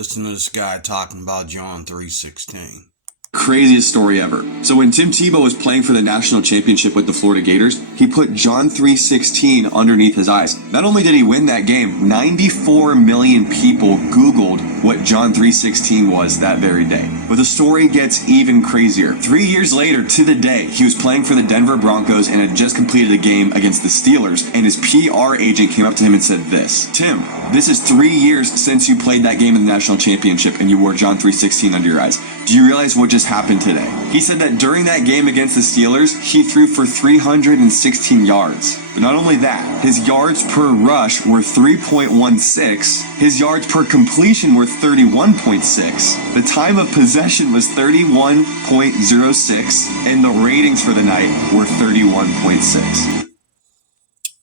Listen to this guy talking about John 3:16. Craziest story ever. So when Tim Tebow was playing for the national championship with the Florida Gators, he put John 3:16 underneath his eyes. Not only did he win that game, 94 million people Googled what John 3:16 was that very day. But the story gets even crazier. 3 years later, to the day, he was playing for the Denver Broncos and had just completed a game against the Steelers, and his PR agent came up to him and said this: "Tim, this is 3 years since you played that game in the national championship and you wore John 3:16 under your eyes. Do you realize what just happened today?" He said that during that game against the Steelers, he threw for 316 yards. But not only that, his yards per rush were 3.16, his yards per completion were 31.6, the time of possession was 31.06, and the ratings for the night were 31.6.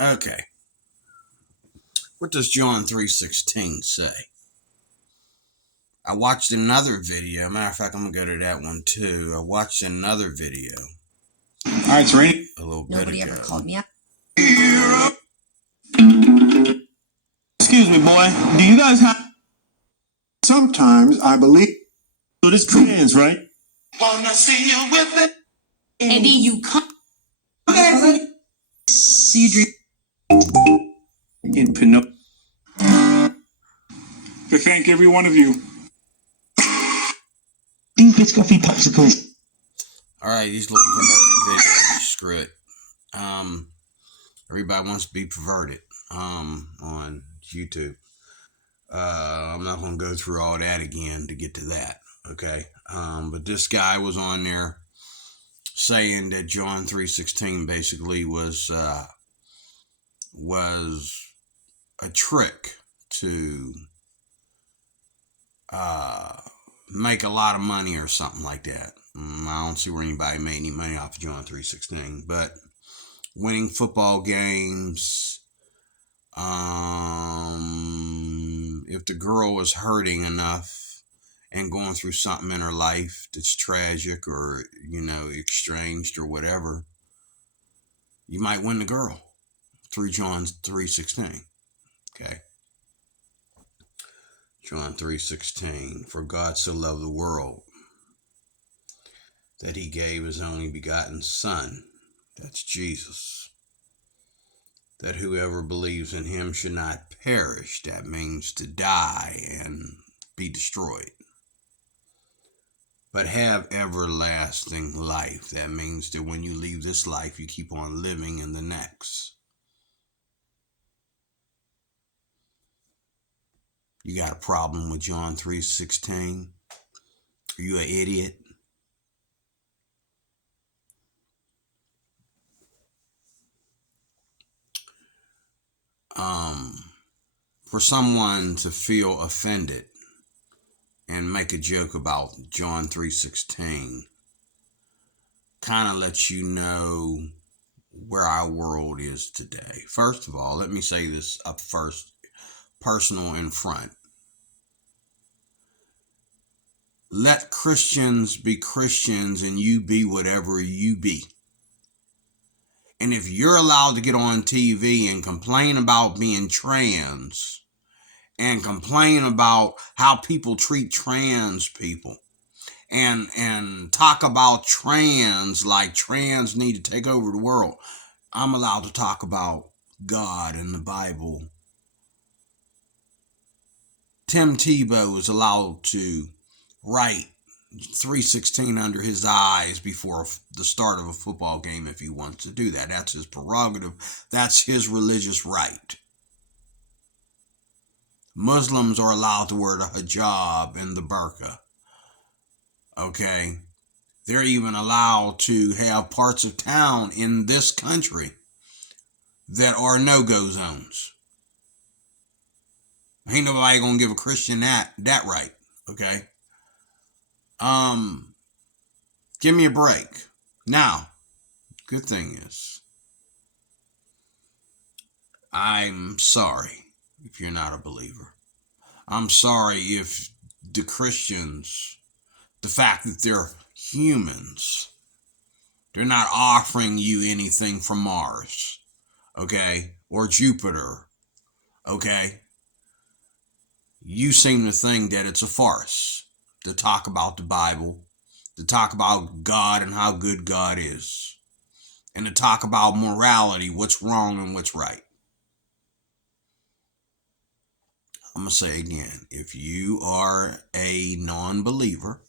Okay. What does John 3:16 say? I watched another video. Matter of fact, I'm going to go to that one too. I watched another video. All right, it's raining. A little bit Nobody ago. ever called me up. Excuse me, boy. Do you guys have... Sometimes I believe. So this trans, right? Wanna see you with it? Eddie, you come. See you dream. In Pinocchio. To thank every one of you. Deepest coffee popsicles. Alright, these little perverted videos, screw it. Everybody wants to be perverted on YouTube. I'm not going to go through all that again to get to that, okay? But this guy was on there saying that John 3:16 basically was a trick to make a lot of money or something like that. I don't see where anybody made any money off of John 3:16, but winning football games, if the girl is hurting enough and going through something in her life that's tragic or, estranged or whatever, you might win the girl through John 3:16, okay? John 3:16, for God so loved the world that he gave his only begotten Son, that's Jesus, that whoever believes in him should not perish, that means to die and be destroyed, but have everlasting life. That means that when you leave this life, you keep on living in the next. You got a problem with John 3:16? Are you an idiot? For someone to feel offended and make a joke about John 3:16 kind of lets you know where our world is today. First of all, let me say this up first, personal in front. Let Christians be Christians and you be whatever you be. And if you're allowed to get on TV and complain about being trans and complain about how people treat trans people and talk about trans like trans need to take over the world, I'm allowed to talk about God and the Bible. Tim Tebow is allowed to write 3:16 under his eyes before the start of a football game if he wants to do that. That's his prerogative. That's his religious right. Muslims are allowed to wear the hijab and the burqa. Okay? They're even allowed to have parts of town in this country that are no-go zones. Ain't nobody gonna give a Christian that right, okay? Give me a break. Now, good thing is, I'm sorry if you're not a believer. I'm sorry if the Christians, the fact that they're humans, they're not offering you anything from Mars, okay? Or Jupiter, okay? you seem to think that it's a farce to talk about the Bible, to talk about God and how good God is, and to talk about morality, what's wrong and what's right. I'm going to say again, if you are a non-believer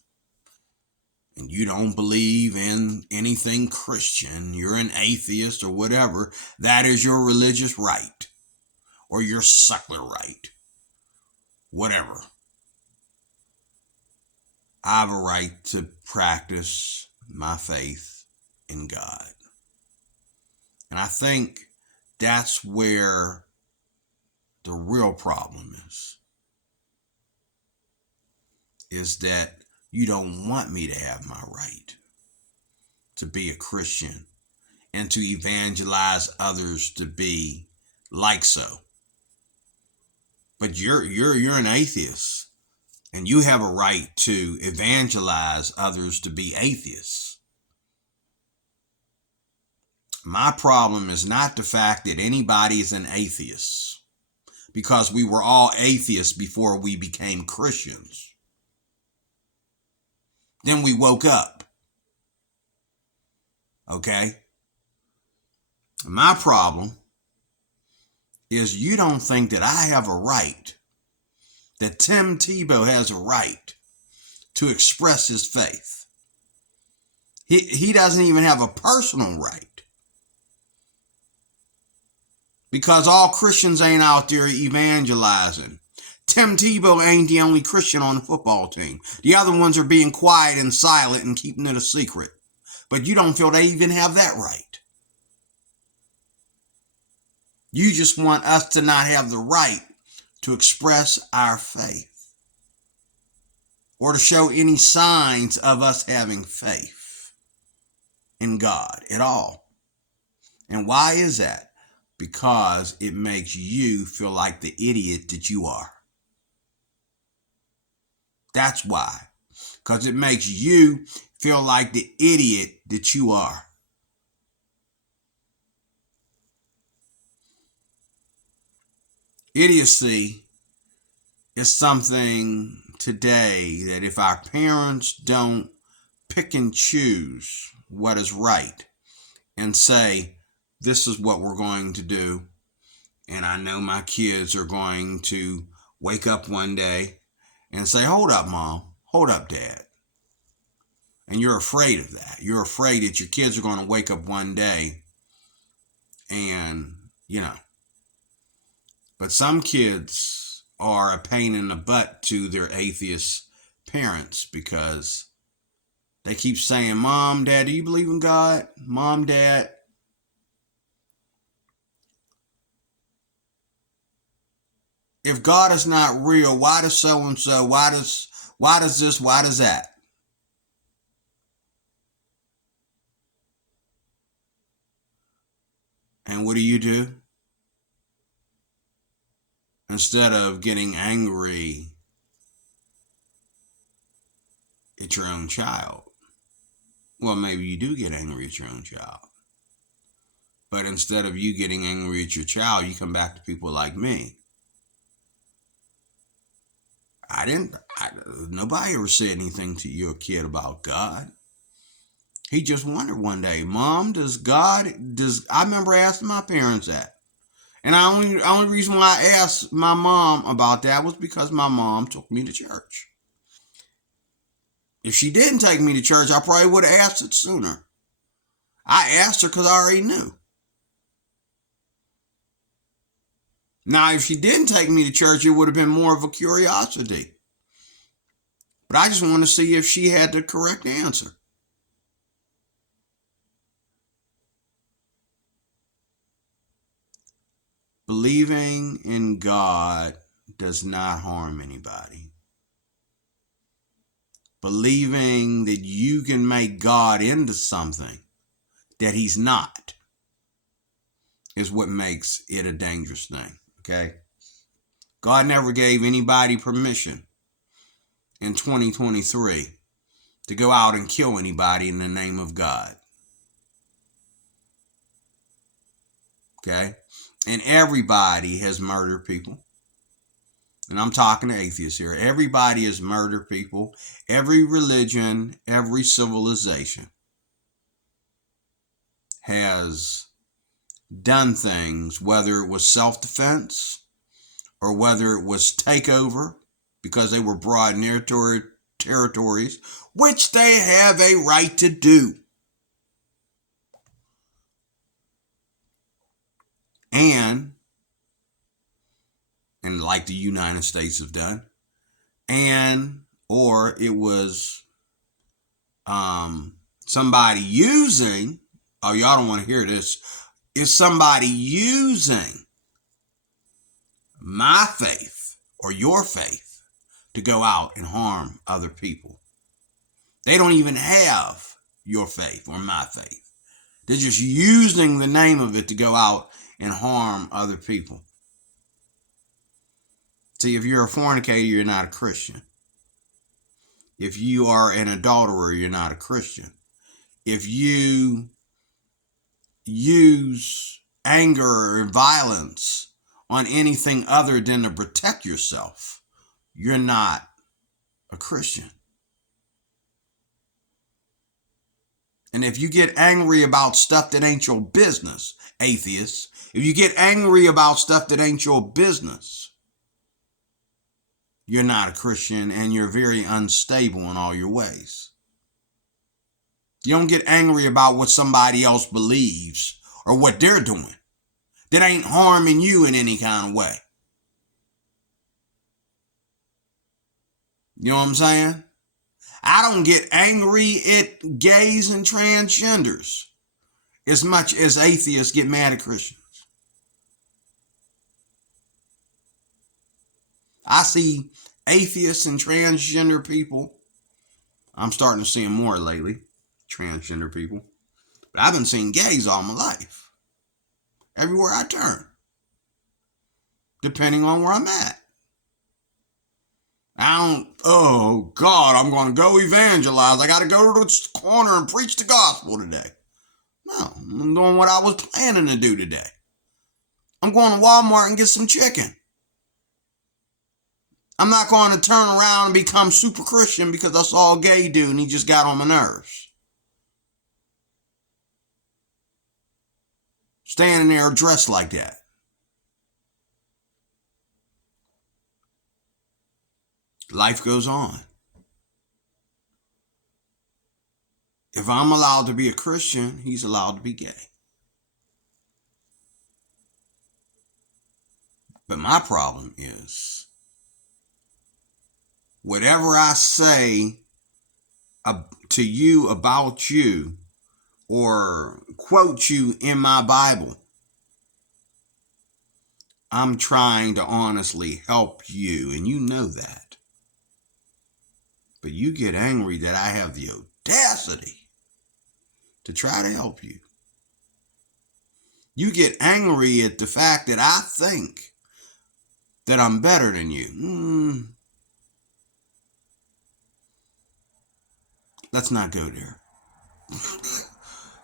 and you don't believe in anything Christian, you're an atheist or whatever, that is your religious right or your secular right, whatever. I have a right to practice my faith in God. And I think that's where the real problem is that you don't want me to have my right to be a Christian and to evangelize others to be like so. But you're an atheist, and you have a right to evangelize others to be atheists. My problem is not the fact that anybody is an atheist, because we were all atheists before we became Christians. Then we woke up. Okay? My problem is you don't think that I have a right, that Tim Tebow has a right to express his faith. He doesn't even have a personal right, because all Christians ain't out there evangelizing. Tim Tebow ain't the only Christian on the football team. The other ones are being quiet and silent and keeping it a secret. But you don't feel they even have that right. You just want us to not have the right to express our faith or to show any signs of us having faith in God at all. And why is that? Because it makes you feel like the idiot that you are. That's why. Because it makes you feel like the idiot that you are. Idiocy is something today that if our parents don't pick and choose what is right and say, this is what we're going to do, and I know my kids are going to wake up one day and say, hold up, Mom, hold up, Dad. And you're afraid of that. You're afraid that your kids are going to wake up one day and, but some kids are a pain in the butt to their atheist parents because they keep saying, Mom, Dad, do you believe in God? Mom, Dad. If God is not real, why does so-and-so? Why does this? Why does that? And what do? Instead of getting angry at your own child. Well, maybe you do get angry at your own child. But instead of you getting angry at your child, you come back to people like me. Nobody ever said anything to your kid about God. He just wondered one day, Mom, I remember asking my parents that. And the only reason why I asked my mom about that was because my mom took me to church. If she didn't take me to church, I probably would have asked it sooner. I asked her because I already knew. Now, if she didn't take me to church, it would have been more of a curiosity. But I just want to see if she had the correct answer. Believing in God does not harm anybody. Believing that you can make God into something that he's not is what makes it a dangerous thing, okay? God never gave anybody permission in 2023 to go out and kill anybody in the name of God. Okay? And everybody has murdered people. and I'm talking to atheists here, everybody has murdered people. Every religion, every civilization has done things, whether it was self-defense or whether it was takeover because they were brought near territories, which they have a right to do. And like the United States have done, or it was somebody using, oh, y'all don't want to hear this, is somebody using my faith or your faith to go out and harm other people. They don't even have your faith or my faith. They're just using the name of it to go out and harm other people. See, if you're a fornicator, you're not a Christian. If you are an adulterer, you're not a Christian. If you use anger or violence on anything other than to protect yourself, you're not a Christian. And if you get angry about stuff that ain't your business, atheists, if you get angry about stuff that ain't your business, you're not a Christian and you're very unstable in all your ways. You don't get angry about what somebody else believes or what they're doing that ain't harming you in any kind of way. You know what I'm saying? I don't get angry at gays and transgenders as much as atheists get mad at Christians. I see atheists and transgender people. I'm starting to see them more lately, transgender people. But I've been seeing gays all my life, everywhere I turn, depending on where I'm at. Oh God, I'm going to go evangelize. I got to go to the corner and preach the gospel today. No, I'm doing what I was planning to do today. I'm going to Walmart and get some chicken. I'm not going to turn around and become super Christian because I saw a gay dude and he just got on my nerves. Standing there dressed like that. Life goes on. If I'm allowed to be a Christian, he's allowed to be gay. But my problem is, whatever I say to you about you or quote you in my Bible, I'm trying to honestly help you, and you know that. But you get angry that I have the audacity to try to help you. You get angry at the fact that I think that I'm better than you. Let's not go there.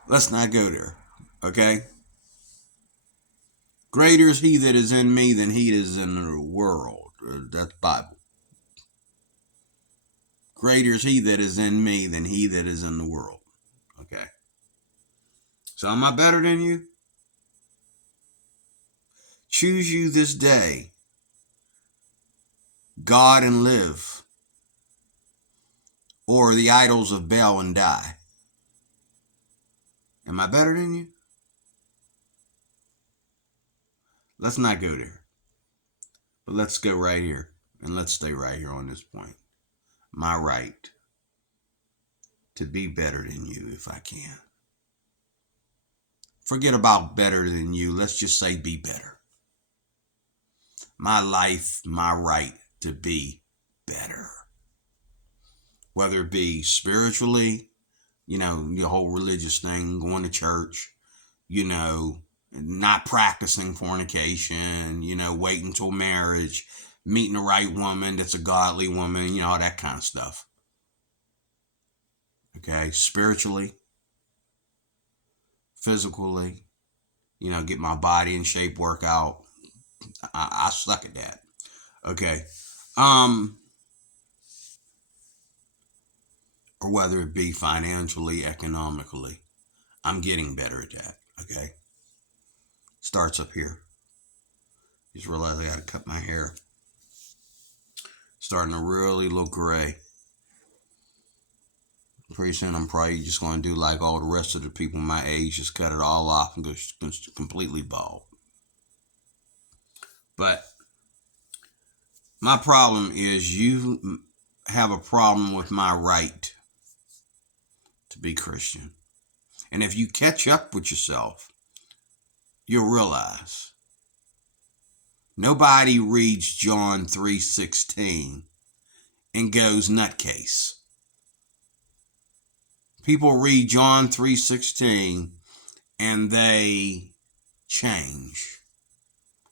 Let's not go there, okay? Greater is he that is in me than he that is in the world. That's Bible. Greater is he that is in me than he that is in the world. Okay. So am I better than you? Choose you this day, God, and live, or the idols of Baal and die. Am I better than you? Let's not go there. But let's go right here. And let's stay right here on this point. My right to be better than you if I can. Forget about better than you. Let's just say be better. My life, my right to be better. Whether it be spiritually, your whole religious thing, going to church, not practicing fornication, waiting till marriage, meeting the right woman that's a godly woman, all that kind of stuff. Okay, spiritually, physically, get my body in shape, work out. I suck at that. Okay. Or whether it be financially, economically. I'm getting better at that. Okay. Starts up here. Just realized I gotta cut my hair. Starting to really look gray. Pretty soon I'm probably just going to do like all the rest of the people my age, just cut it all off and go completely bald. But my problem is you have a problem with my right to be Christian. And if you catch up with yourself, you'll realize nobody reads John 3:16 and goes nutcase. People read John 3:16 and they change,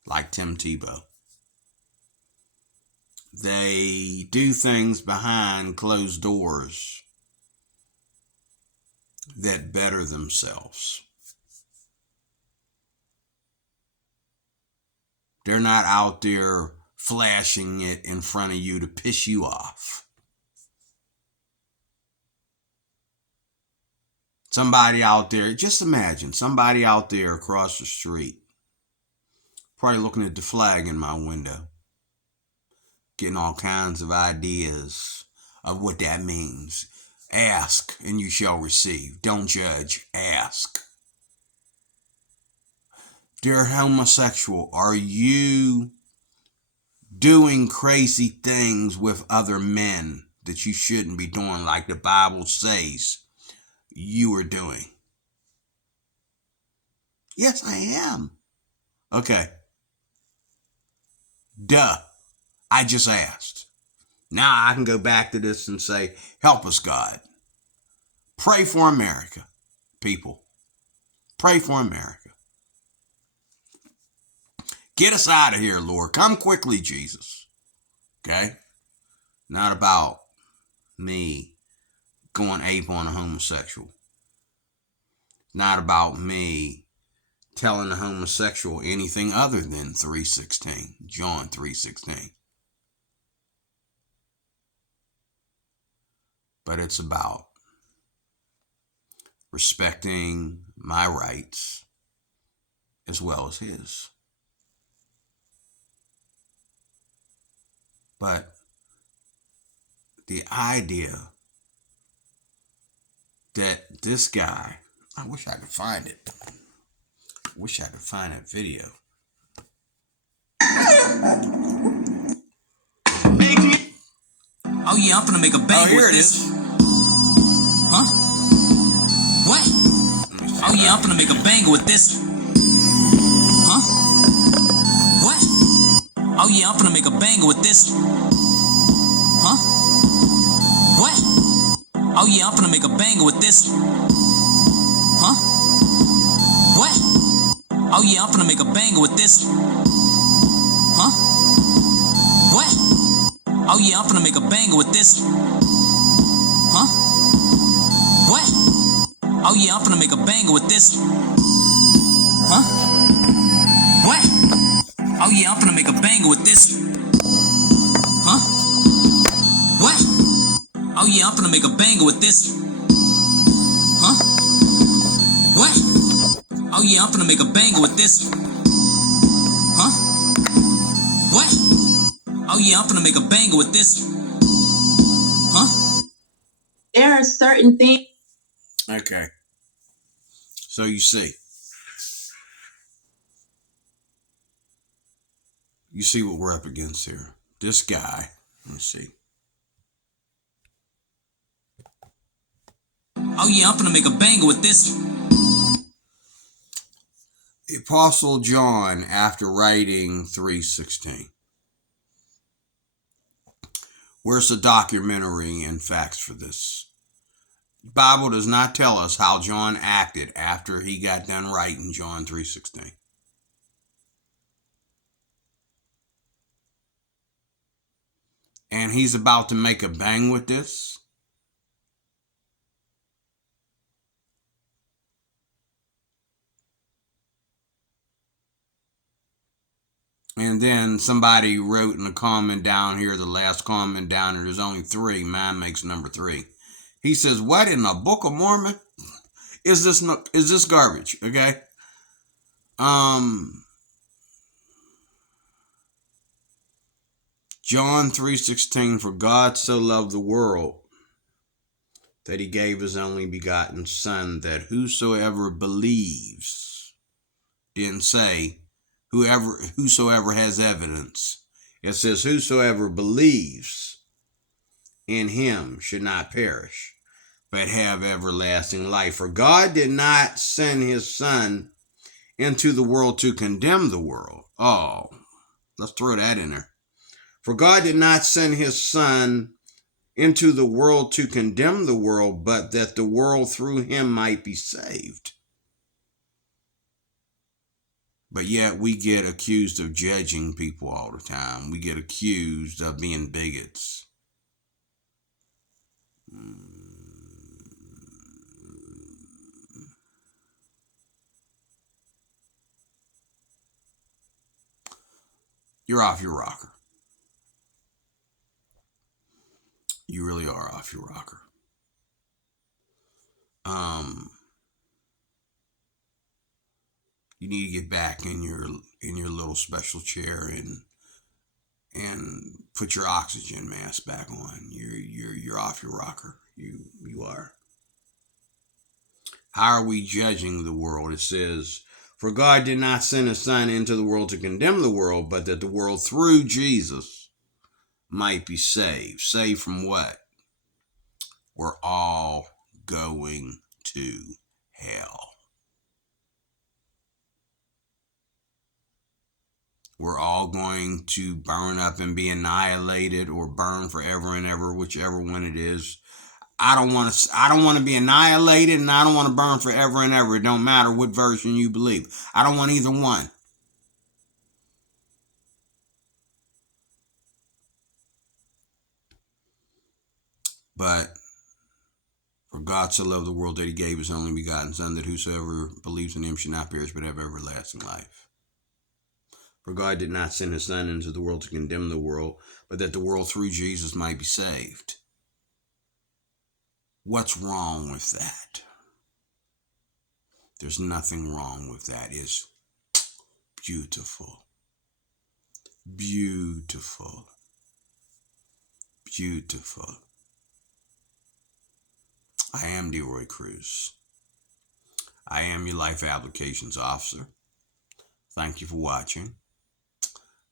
like Tim Tebow. They do things behind closed doors that better themselves. They're not out there flashing it in front of you to piss you off. Somebody out there, just imagine somebody out there across the street, probably looking at the flag in my window, getting all kinds of ideas of what that means. Ask and you shall receive. Don't judge, ask. Dear homosexual, are you doing crazy things with other men that you shouldn't be doing, like the Bible says you are doing? Yes, I am. Okay. Duh. I just asked. Now I can go back to this and say, help us, God. Pray for America, people. Pray for America. Get us out of here, Lord. Come quickly, Jesus. Okay? Not about me going ape on a homosexual. Not about me telling a homosexual anything other than 3:16, John 3:16. But it's about respecting my rights as well as his. But the idea that this guy, I wish I could find it. I wish I could find that video. Oh yeah, I'm gonna make a bang Here with it this. is. Huh? What? Oh yeah, I'm gonna make a bang with this. Huh? What? Oh yeah, I'm gonna make a bang with this. Huh? What? Oh yeah, I'm gonna make a bang with this. Huh? What? Oh yeah, I'm gonna make a bang with this. Huh? What? Oh yeah, I'm gonna make a bang with this. Huh? What? Oh yeah, I'm gonna make a bang with this. Huh? What? Oh yeah, I'm gonna make a bang with this. Huh? What? Oh yeah, I'm gonna make a bang with this. Huh? What? Oh yeah, I'm gonna make a bang with this. Huh? What? Oh yeah, I'm gonna make a bang with this. Huh? There are certain things. Okay. So you see what we're up against here. This guy, let's see. Oh yeah, I'm gonna make a bang with this. The Apostle John, after writing 3:16. Where's the documentary and facts for this? The Bible does not tell us how John acted after he got done writing John 3:16. And he's about to make a bang with this. And then somebody wrote in the comment down here, the last comment down here, there's only 3. Mine makes number 3. He says, what in the Book of Mormon? Is this garbage? Okay. John 3:16, for God so loved the world that he gave his only begotten Son, that whosoever believes, didn't say whosoever has evidence. It says whosoever believes in him should not perish, but have everlasting life. For God did not send his Son into the world to condemn the world. Oh, let's throw that in there. For God did not send his Son into the world to condemn the world, but that the world through him might be saved. But yet we get accused of judging people all the time. We get accused of being bigots. You're off your rocker. You really are off your rocker. You need to get back in your little special chair and put your oxygen mask back on. You're off your rocker. You are. How are we judging the world? It says, for God did not send his Son into the world to condemn the world, but that the world through Jesus might be saved. Saved from what? We're all going to hell. We're all going to burn up and be annihilated, or burn forever and ever, whichever one it is. I don't want to be annihilated, and I don't want to burn forever and ever. It don't matter what version you believe. I don't want either one. But for God so loved the world that he gave his only begotten Son, that whosoever believes in him should not perish but have everlasting life. For God did not send his Son into the world to condemn the world, but that the world through Jesus might be saved. What's wrong with that? There's nothing wrong with that. It's beautiful. Beautiful. Beautiful. I am DeRoy Cruz. I am your life applications officer. Thank you for watching.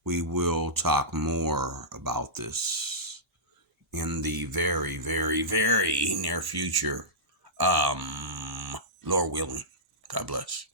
We will talk more about this in the very, very, very near future. Lord willing. God bless.